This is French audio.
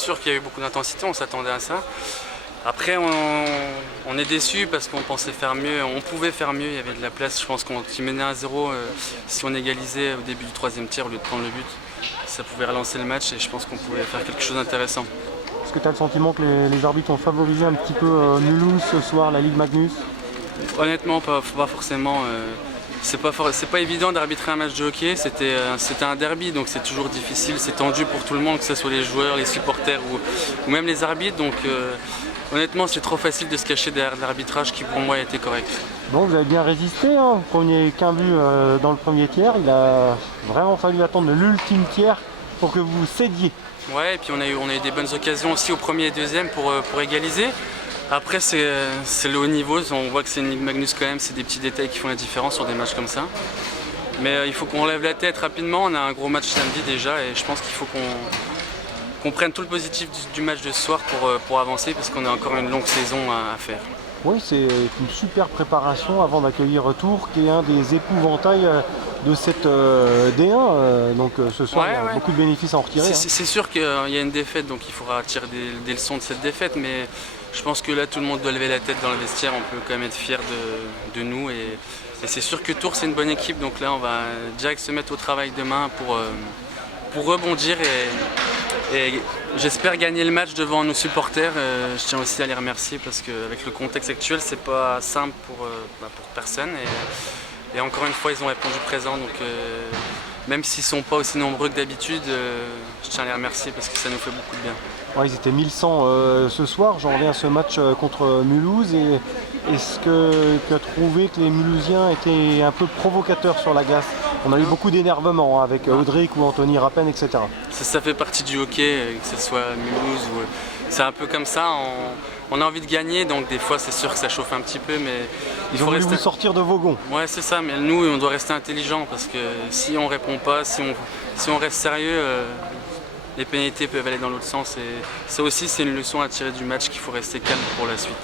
C'est sûr qu'il y a eu beaucoup d'intensité, on s'attendait à ça. Après, on est déçus parce qu'on pensait faire mieux, on pouvait faire mieux, il y avait de la place. Je pense qu'on menait 1-0, si on égalisait au début du troisième tiers au lieu de prendre le but, ça pouvait relancer le match et je pense qu'on pouvait faire quelque chose d'intéressant. Est-ce que tu as le sentiment que les arbitres ont favorisé un petit peu Mulhouse ce soir, la Ligue Magnus? Honnêtement, pas forcément. C'est pas évident d'arbitrer un match de hockey, c'était un derby donc c'est toujours difficile, c'est tendu pour tout le monde, que ce soit les joueurs, les supporters ou même les arbitres. Donc honnêtement c'est trop facile de se cacher derrière l'arbitrage qui pour moi a été correct. Bon, vous avez bien résisté, hein. Qu'un but dans le premier tiers, il a vraiment fallu attendre l'ultime tiers pour que vous cédiez. Ouais, et puis on a eu des bonnes occasions aussi au premier et deuxième pour égaliser. Après c'est le haut niveau, on voit que c'est une Ligue Magnus quand même, c'est des petits détails qui font la différence sur des matchs comme ça. Mais il faut qu'on lève la tête rapidement, on a un gros match samedi déjà et je pense qu'il faut qu'on prenne tout le positif du match de ce soir pour avancer parce qu'on a encore une longue saison à faire. Oui, c'est une super préparation avant d'accueillir Tours, qui est un des épouvantails de cette D1. Donc ce soir, il y a beaucoup de bénéfices à en retirer. C'est sûr qu'il y a une défaite, donc il faudra tirer des leçons de cette défaite. Mais je pense que là, tout le monde doit lever la tête dans le vestiaire. On peut quand même être fier de nous. Et c'est sûr que Tours, c'est une bonne équipe. Donc là, on va direct se mettre au travail demain pour rebondir et j'espère gagner le match devant nos supporters. Je tiens aussi à les remercier parce qu'avec le contexte actuel, c'est pas simple pour personne. Et encore une fois, ils ont répondu présent. Donc même s'ils ne sont pas aussi nombreux que d'habitude, je tiens à les remercier parce que ça nous fait beaucoup de bien. Ouais, ils étaient 1100 ce soir. J'en reviens à ce match contre Mulhouse. Est-ce que tu as trouvé que les Mulhousiens étaient un peu provocateurs sur la glace? On a eu beaucoup d'énervement avec Audric ou Anthony Rappen, etc. Ça fait partie du hockey, que ce soit Mulhouse ou... C'est un peu comme ça, on a envie de gagner, donc des fois c'est sûr que ça chauffe un petit peu, mais... Ils ont voulu vous sortir de vos gonds. Ouais, c'est ça, mais nous on doit rester intelligent parce que si on répond pas, si on reste sérieux, les pénalités peuvent aller dans l'autre sens. Et ça aussi c'est une leçon à tirer du match qu'il faut rester calme pour la suite.